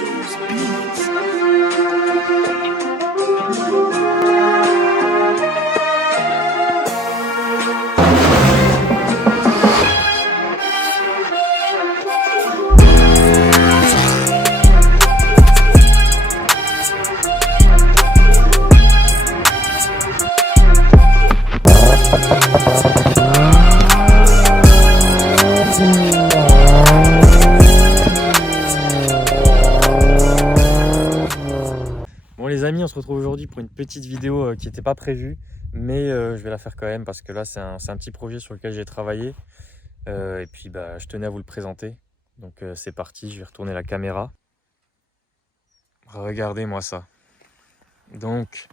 Enzo's Beats. Bon les amis, on se retrouve aujourd'hui pour une petite vidéo qui n'était pas prévue, mais je vais la faire quand même parce que là c'est un petit projet sur lequel j'ai travaillé et puis je tenais à vous le présenter. Donc c'est parti, je vais retourner la caméra. Regardez-moi ça. Donc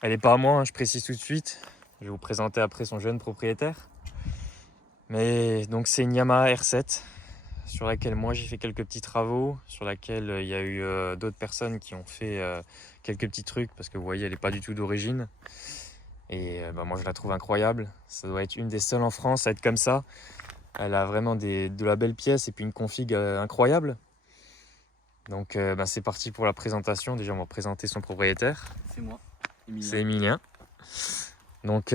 elle n'est pas à moi, hein, je précise tout de suite. Je vais vous présenter après son jeune propriétaire. Mais donc c'est une Yamaha R7 sur laquelle moi j'ai fait quelques petits travaux, sur laquelle il y a eu d'autres personnes qui ont fait quelques petits trucs parce que vous voyez elle n'est pas du tout d'origine et moi je la trouve incroyable. Ça doit être une des seules en France à être comme ça. Elle a vraiment de la belle pièce et puis une config incroyable. Donc c'est parti pour la présentation. Déjà on va présenter son propriétaire. C'est moi, Emilien. C'est Emilien. Donc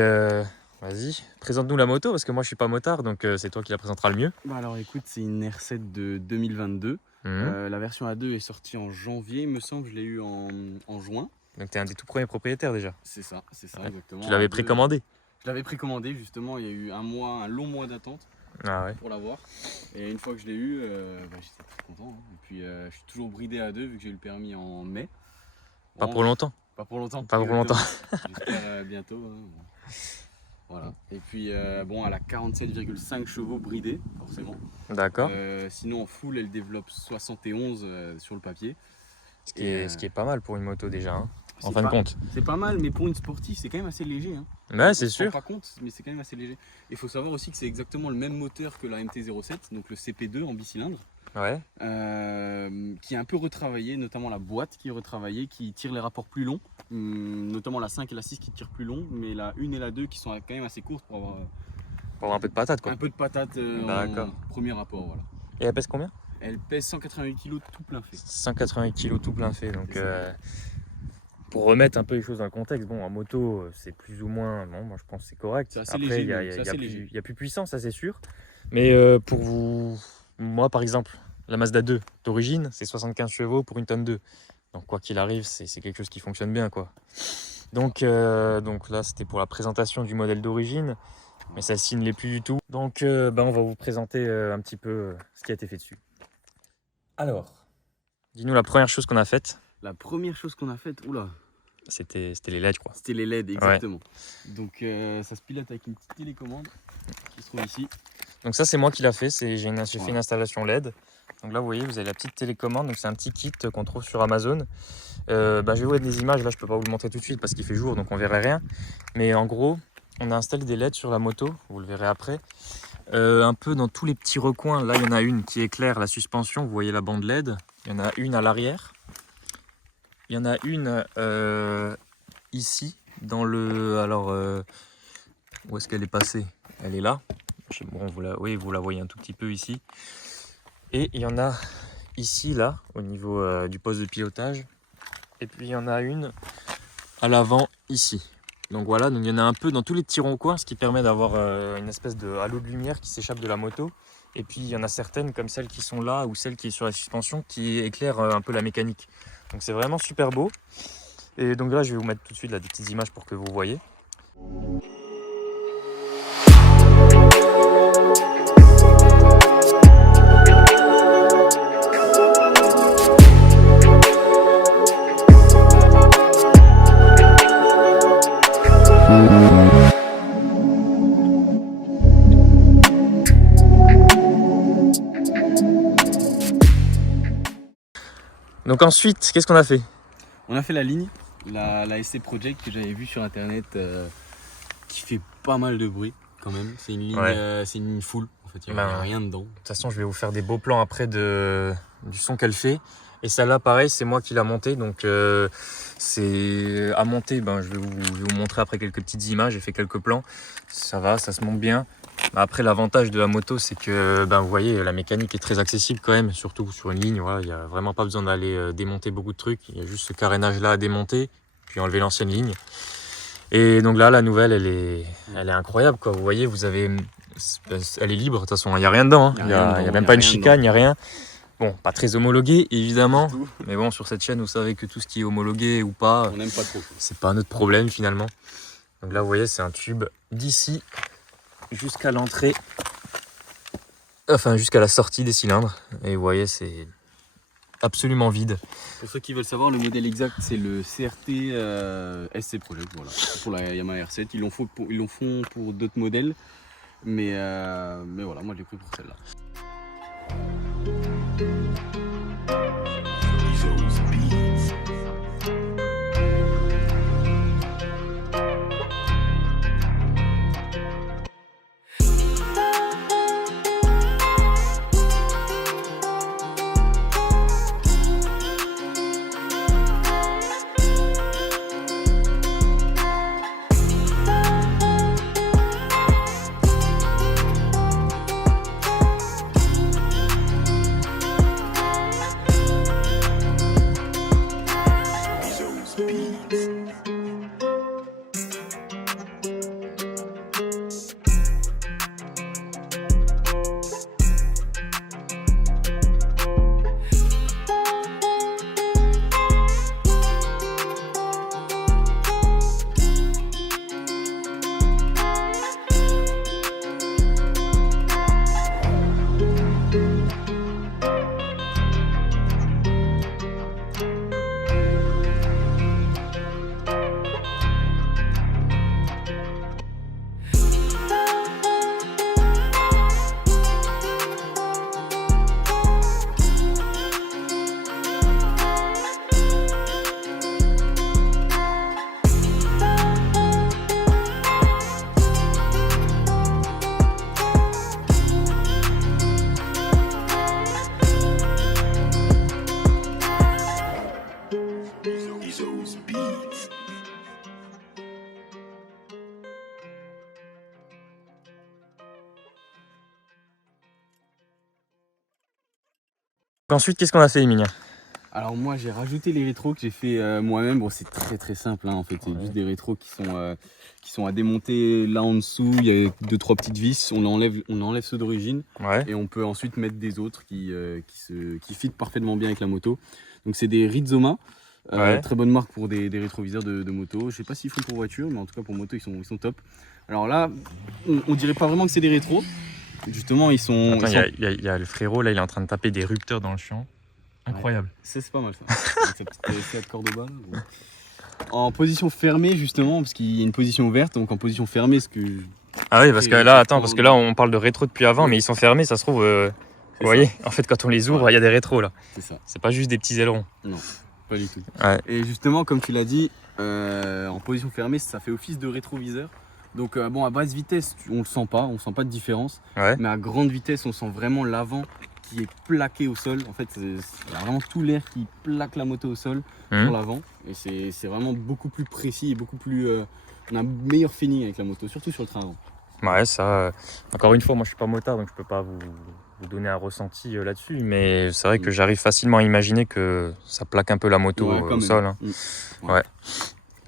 vas-y, présente-nous la moto parce que moi je suis pas motard, donc c'est toi qui la présenteras le mieux. Alors écoute, c'est une R7 de 2022. La version A2 est sortie en janvier, il me semble, je l'ai eu en juin. Donc tu es un des tout premiers propriétaires déjà. C'est ça, exactement. Tu l'avais précommandé? Je l'avais précommandé justement, il y a eu un long mois d'attente pour l'avoir. Et une fois que je l'ai eu, j'étais très content. Hein. Et puis je suis toujours bridé à 2 vu que j'ai eu le permis en mai. Pas pour longtemps. Pas pour longtemps. Pas pour longtemps. J'espère bientôt. Hein. Voilà. Et puis elle a 47,5 chevaux bridés, forcément. D'accord. Sinon en full elle développe 71 sur le papier. Ce qui est pas mal pour une moto déjà, hein, en fin de compte. C'est pas mal, mais pour une sportive c'est quand même assez léger. Hein. Ouais, c'est sûr. On se rend pas compte, mais c'est quand même assez léger. Il faut savoir aussi que c'est exactement le même moteur que la MT-07, donc le CP2 en bicylindre. Ouais. Qui est un peu retravaillé, notamment la boîte qui est retravaillée, qui tire les rapports plus longs, notamment la 5 et la 6 qui tirent plus long, mais la 1 et la 2 qui sont quand même assez courtes pour avoir un peu de patate quoi. Un peu de patate en premier rapport. Voilà. Et elle pèse combien? Elle pèse 188 kg tout plein fait. 188 kg tout plein fait, donc pour remettre un peu les choses dans le contexte, bon en moto c'est plus ou moins, bon moi je pense que c'est correct. C'est assez Après léger. Il y a plus puissant, ça c'est sûr. Mais pour vous, moi par exemple, la Mazda 2 d'origine, c'est 75 chevaux pour une tonne 2. Donc quoi qu'il arrive, c'est quelque chose qui fonctionne bien quoi. Donc là c'était pour la présentation du modèle d'origine, mais celle-ci ne l'est plus du tout. Donc on va vous présenter un petit peu ce qui a été fait dessus. Alors, dis-nous la première chose qu'on a faite. La première chose qu'on a faite, c'était les LED je crois. C'était les LED exactement. Ouais. Donc ça se pilote avec une petite télécommande qui se trouve ici. Donc ça c'est moi qui l'a fait, j'ai fait une installation LED. Donc là vous voyez vous avez la petite télécommande, donc c'est un petit kit qu'on trouve sur Amazon. Je vais vous mettre des images, là je peux pas vous le montrer tout de suite parce qu'il fait jour donc on verrait rien. Mais en gros on a installé des LED sur la moto, vous le verrez après. Un peu dans tous les petits recoins, là il y en a une qui éclaire la suspension, vous voyez la bande LED. Il y en a une à l'arrière. Il y en a une ici, dans le... Alors, où est-ce qu'elle est passée? Elle est là. Bon, vous la voyez un tout petit peu ici. Et il y en a ici, là, au niveau du poste de pilotage. Et puis il y en a une à l'avant, ici. Donc voilà, donc il y en a un peu dans tous les petits ronds-coins, ce qui permet d'avoir une espèce de halo de lumière qui s'échappe de la moto. Et puis il y en a certaines, comme celles qui sont là, ou celle qui est sur la suspension, qui éclairent un peu la mécanique. Donc c'est vraiment super beau. Et donc là, je vais vous mettre tout de suite là, des petites images pour que vous voyez. Donc ensuite, qu'est-ce qu'on a fait? On a fait la ligne, la SC Project que j'avais vue sur internet qui fait pas mal de bruit quand même. C'est une ligne, c'est une ligne full en fait, il n'y a rien dedans. De toute façon, je vais vous faire des beaux plans après du son qu'elle fait. Et celle-là, pareil, c'est moi qui l'ai montée. Donc c'est à monter, je vais vous montrer après quelques petites images. J'ai fait quelques plans. Ça va, ça se monte bien. Après, l'avantage de la moto, c'est que ben, vous voyez, la mécanique est très accessible quand même, surtout sur une ligne. Voilà, il n'y a vraiment pas besoin d'aller démonter beaucoup de trucs. Il y a juste ce carénage-là à démonter, puis enlever l'ancienne ligne. Et donc là, la nouvelle, elle est incroyable, quoi. Vous voyez, elle est libre, de toute façon, il n'y a rien dedans. Hein. Il n'y a même pas une chicane, il n'y a rien. Bon, pas très homologué, évidemment. Mais bon, sur cette chaîne, vous savez que tout ce qui est homologué ou pas, On n'aime pas trop. c'est pas notre problème finalement. Donc là, vous voyez, c'est un tube d'ici jusqu'à l'entrée, enfin jusqu'à la sortie des cylindres. Et vous voyez, c'est absolument vide. Pour ceux qui veulent savoir, le modèle exact, c'est le CRT SC Project. Voilà. Pour la Yamaha R7. Ils l'en font pour d'autres modèles. Mais voilà, moi j'ai pris pour celle-là. Ensuite, qu'est-ce qu'on a fait, Emilia? Alors moi j'ai rajouté les rétros que j'ai fait moi-même. Bon, c'est très simple hein, en fait, c'est juste des rétros qui sont à démonter là en dessous. Il y a 2-3 petites vis, on enlève ceux d'origine et on peut ensuite mettre des autres qui fit parfaitement bien avec la moto. Donc c'est des Rizoma, très bonne marque pour des rétroviseurs de moto. Je sais pas s'ils font pour voiture, mais en tout cas pour moto ils sont top. Alors là on dirait pas vraiment que c'est des rétros. Justement ils sont... Attends, il y a le frérot là, il est en train de taper des rupteurs dans le champ. Incroyable. Ouais, c'est pas mal ça. Avec sa petite Fiat Cordoba. Là. En position fermée justement, parce qu'il y a une position ouverte, donc en position fermée, ce que... Ah oui, parce que là, attends, parce que là on parle de rétro depuis avant, mais ils sont fermés, ça se trouve... vous voyez, en fait quand on les ouvre, il y a des rétros là. C'est ça. C'est pas juste des petits ailerons. Non, pas du tout. Ouais. Et justement, comme tu l'as dit, en position fermée, ça fait office de rétroviseur. Donc bon, à basse vitesse, on sent pas de différence. Ouais. Mais à grande vitesse, on sent vraiment l'avant qui est plaqué au sol. En fait, il y a vraiment tout l'air qui plaque la moto au sol sur l'avant. Et c'est vraiment beaucoup plus précis et beaucoup plus... on a un meilleur feeling avec la moto, surtout sur le train avant. Ouais, ça... encore une fois, moi je suis pas motard, donc je peux pas vous donner un ressenti là-dessus. Mais c'est vrai que j'arrive facilement à imaginer que ça plaque un peu la moto au sol. Hein. Ouais.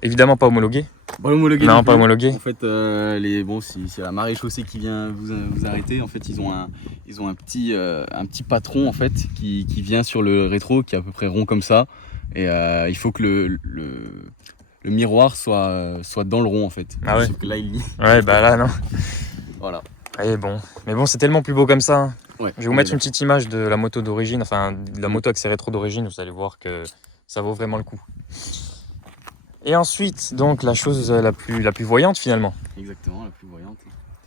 Évidemment pas homologué. Pas homologué. Non, pas homologué. En fait, si la marée chaussée qui vient vous arrêter, en fait, ils ont un petit patron en fait qui vient sur le rétro, qui est à peu près rond comme ça. Et il faut que le miroir soit dans le rond en fait. Ah ouais. Sauf que là, Ouais, bah là non. Voilà. Et bon, mais bon, c'est tellement plus beau comme ça. Hein. Ouais, je vais vous mettre une petite image de la moto d'origine, enfin de la moto avec ses rétros d'origine. Vous allez voir que ça vaut vraiment le coup. Et ensuite, donc la chose la plus voyante finalement. Exactement, la plus voyante.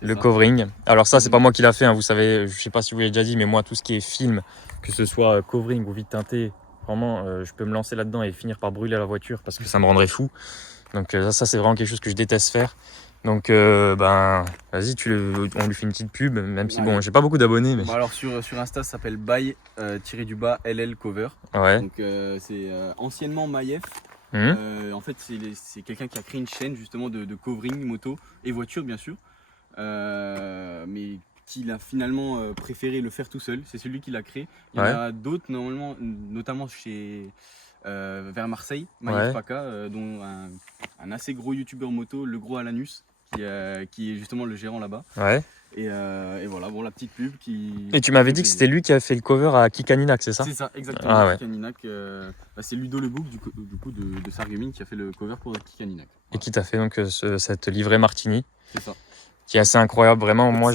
Le covering. Alors ça, c'est pas moi qui l'a fait, hein. Vous savez, je sais pas si vous l'avez déjà dit, mais moi, tout ce qui est film, que ce soit covering ou vide teinté, vraiment, je peux me lancer là-dedans et finir par brûler la voiture parce que ça me rendrait fou. Donc ça c'est vraiment quelque chose que je déteste faire. Donc ben, vas-y, on lui fait une petite pub, même si bon, j'ai pas beaucoup d'abonnés. Mais... Bon, alors sur Insta, ça s'appelle by-LL Cover. Ouais. Donc c'est anciennement Maïef. En fait, c'est quelqu'un qui a créé une chaîne justement de covering moto et voiture bien sûr. mais qu'il a finalement préféré le faire tout seul. C'est celui qui l'a créé. Il y en Ouais. a d'autres, normalement, notamment vers Marseille, Ouais. Maïf Paka, dont un assez gros youtubeur moto, le gros Alanus, qui est justement le gérant là-bas. Ouais. Et voilà, bon, la petite pub qui. Et tu m'avais fait dit que plaisir. c'était lui qui a fait le cover à Kikaninac, c'est ça? C'est ça, exactement. Ah ouais. Kikaninac, c'est Ludo Lebouk du coup de Sarreguemines qui a fait le cover pour Kikaninac. Et qui t'a fait donc cette livrée Martini, C'est ça. qui est assez incroyable, vraiment. Moi,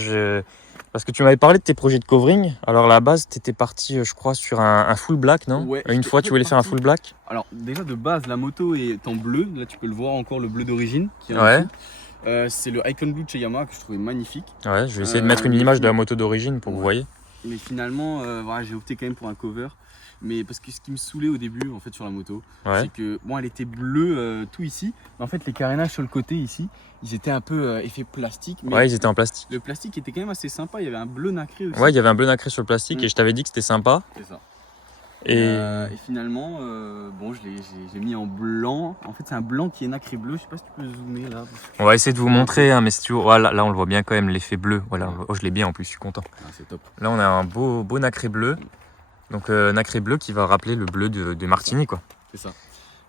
parce que tu m'avais parlé de tes projets de covering. Alors, à la base, tu étais parti, je crois, sur un full black, non? Ouais, Une j'étais fois, en tu fait voulais faire un parti- full black? Alors déjà de base la moto est en bleu, là tu peux le voir encore le bleu d'origine qui est en Ouais. dessous. C'est le Icon Blue de chez Yamaha que je trouvais magnifique. Ouais, je vais essayer de mettre une mais image de la moto d'origine pour que vous Ouais. voyez. Mais finalement voilà, j'ai opté quand même pour un cover. Mais parce que ce qui me saoulait au début en fait sur la moto, Ouais. c'est que bon elle était bleue tout ici, mais en fait les carénages sur le côté ici, ils étaient un peu effet plastique. Mais Ouais, ils étaient en plastique. le plastique était quand même assez sympa, il y avait un bleu nacré aussi. Ouais, il y avait un bleu nacré sur le plastique Mm. et je t'avais dit que c'était sympa. C'est ça. Et Et finalement, bon, j'ai mis en blanc. En fait, c'est un blanc qui est nacré bleu. Je sais pas si tu peux zoomer là. on va essayer de vous montrer, hein, mais si tu vois, voilà, là on le voit bien quand même, l'effet bleu. Voilà, Ouais. oh, je l'ai bien en plus, je suis content. Ah, c'est top. Là, on a un beau nacré bleu. Donc, nacré bleu qui va rappeler le bleu de Martini, quoi. C'est ça.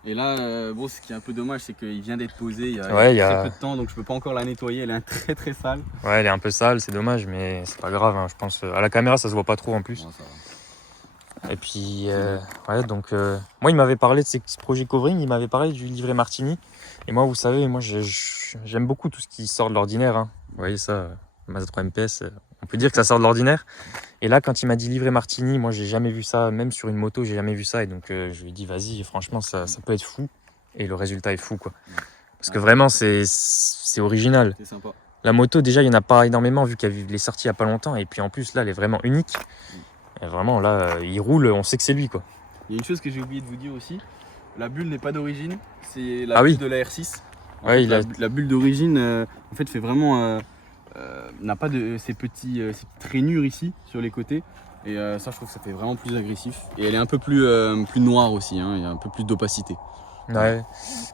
Et là, bon, ce qui est un peu dommage, c'est qu'il vient d'être posé il y a Ouais, très peu de temps, donc je peux pas encore la nettoyer. Elle est très très sale. Ouais, elle est un peu sale, c'est dommage, mais c'est pas grave, hein, je pense. À la caméra, ça se voit pas trop en plus. Bon, ça va. Et puis, ouais, donc, moi, il m'avait parlé de ces petits projets covering, il m'avait parlé du livret Martini. Et moi, vous savez, moi, j'aime beaucoup tout ce qui sort de l'ordinaire, hein. Vous voyez ça, Mazda 3 MPS, on peut dire que ça sort de l'ordinaire. Et là, quand il m'a dit livret Martini, moi, j'ai jamais vu ça, même sur une moto, j'ai jamais vu ça. Et donc, je lui ai dit, vas-y, franchement, ça peut être fou. Et le résultat est fou, quoi. Parce que vraiment, c'est original. C'est sympa. La moto, déjà, il n'y en a pas énormément vu qu'elle est sortie il n'y a pas longtemps. Et puis en plus, là, elle est vraiment unique. Et vraiment, là, il roule, on sait que c'est lui, quoi. Il y a une chose que j'ai oublié de vous dire aussi. La bulle n'est pas d'origine, c'est la Ah bulle oui. de la R6. En Ouais, fait, la bulle d'origine, en fait, fait vraiment n'a pas de ces petites rainures ici sur les côtés. Et ça, je trouve que ça fait vraiment plus agressif. Et elle est un peu plus noire aussi. Hein. Il y a un peu plus d'opacité. Ouais.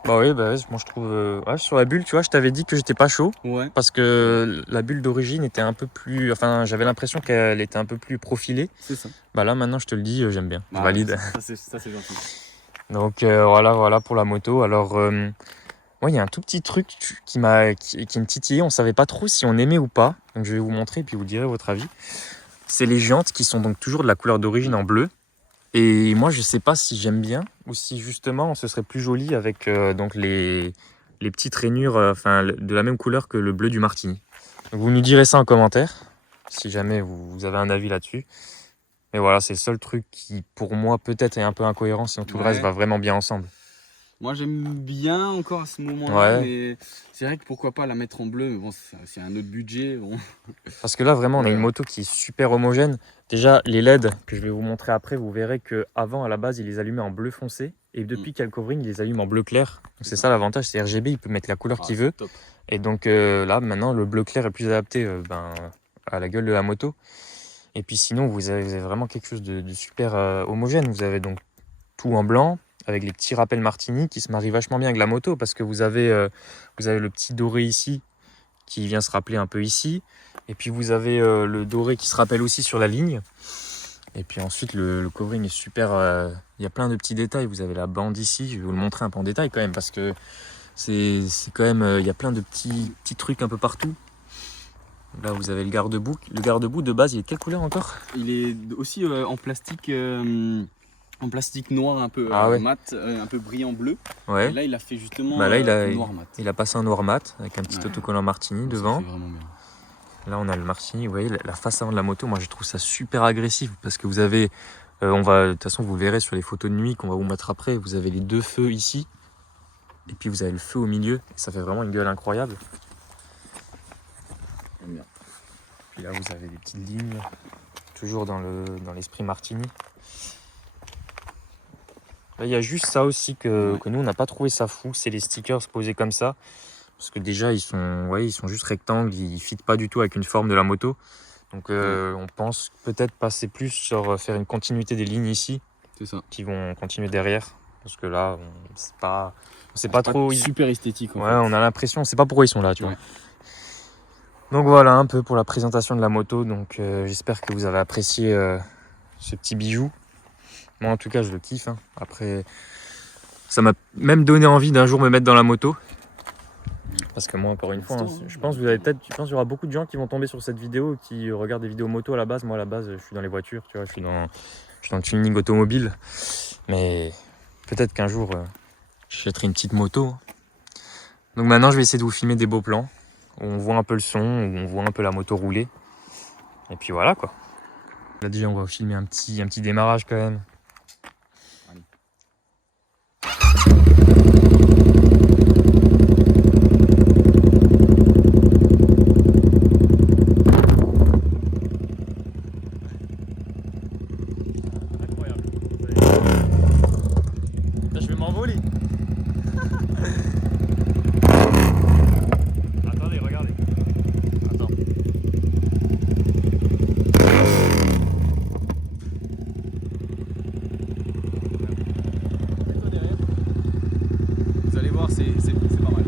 Bah oui, bah, moi, je trouve... ouais, sur la bulle, tu vois, je t'avais dit que j'étais pas chaud. Ouais. Parce que la bulle d'origine était un peu plus... Enfin, j'avais l'impression qu'elle était un peu plus profilée. C'est ça. Bah là, maintenant, je te le dis, j'aime bien. Je Ah, valide. Ça, c'est gentil. Donc voilà pour la moto. Alors, moi, il y a un tout petit truc qui me titillait. On savait pas trop si on aimait ou pas. Donc, je vais vous montrer et puis vous direz votre avis. C'est les jantes qui sont donc toujours de la couleur d'origine en bleu. Et moi, je sais pas si j'aime bien ou si justement ce serait plus joli avec donc les petites rainures de la même couleur que le bleu du Martini. Donc, vous nous direz ça en commentaire si jamais vous avez un avis là-dessus. Mais voilà, c'est le seul truc qui, pour moi, peut-être est un peu incohérent, sinon tout le reste va vraiment bien ensemble. Moi, j'aime bien encore à ce moment-là, Ouais. mais c'est vrai que pourquoi pas la mettre en bleu, mais bon, c'est un autre budget. Bon. Parce que là, vraiment, on a une moto qui est super homogène. Déjà, les LED que je vais vous montrer après, vous verrez qu'avant, à la base, il les allumait en bleu foncé. Et depuis qu'il y a le covering, il les allume en bleu clair. Donc c'est ça l'avantage, c'est RGB, il peut mettre la couleur qu'il veut. Top. Et donc là, maintenant, le bleu clair est plus adapté à la gueule de la moto. Et puis sinon, vous avez vraiment quelque chose de super homogène. Vous avez donc tout en blanc, avec les petits rappels Martini qui se marient vachement bien avec la moto, parce que vous avez le petit doré ici, qui vient se rappeler un peu ici. Et puis vous avez le doré qui se rappelle aussi sur la ligne. Et puis ensuite, le covering est super. Il y a plein de petits détails. Vous avez la bande ici. Je vais vous le montrer un peu en détail quand même, parce que c'est quand même. Il y a plein de petits trucs un peu partout. Là, vous avez le garde-boue. Le garde-boue de base, il est de quelle couleur encore? Il est aussi en plastique noir un peu ouais. mat, un peu brillant bleu. Ouais. Et là, il a fait justement Là, noir mat. il a passé un noir mat avec un petit autocollant Martini devant. Ça fait vraiment bien. Là, on a le Martini. Vous voyez, la face avant de la moto, moi, je trouve ça super agressif parce que vous avez... de toute façon, vous verrez sur les photos de nuit qu'on va vous mettre après. Vous avez les deux feux ici. Et puis, vous avez le feu au milieu. Et ça fait vraiment une gueule incroyable. J'aime bien. Puis là, vous avez des petites lignes. Toujours dans l'esprit Martini. Là, il y a juste ça aussi que nous, on n'a pas trouvé ça fou. C'est les stickers posés comme ça. Parce que déjà, ils sont juste rectangles. Ils ne fitent pas du tout avec une forme de la moto. Donc, on pense peut-être passer plus sur faire une continuité des lignes ici. C'est ça. Qui vont continuer derrière. Parce que là, on sait pas trop. Super esthétique. Ouais, on a l'impression, on sait pas pourquoi ils sont là, tu vois. Donc voilà un peu pour la présentation de la moto. Donc j'espère que vous avez apprécié ce petit bijou. Moi en tout cas je le kiffe. Hein. Après ça m'a même donné envie d'un jour me mettre dans la moto. Parce que moi encore une fois, hein, je pense qu'il y aura beaucoup de gens qui vont tomber sur cette vidéo qui regardent des vidéos moto à la base. Moi à la base je suis dans les voitures, tu vois, je suis dans le tuning automobile. Mais peut-être qu'un jour j'achèterai une petite moto. Donc maintenant je vais essayer de vous filmer des beaux plans où on voit un peu le son, où on voit un peu la moto rouler. Et puis voilà quoi. Là déjà on va filmer un petit démarrage quand même. Incroyable. Là, je vais m'envoler. Attendez, regardez. Attends. Vous allez voir, c'est pas mal.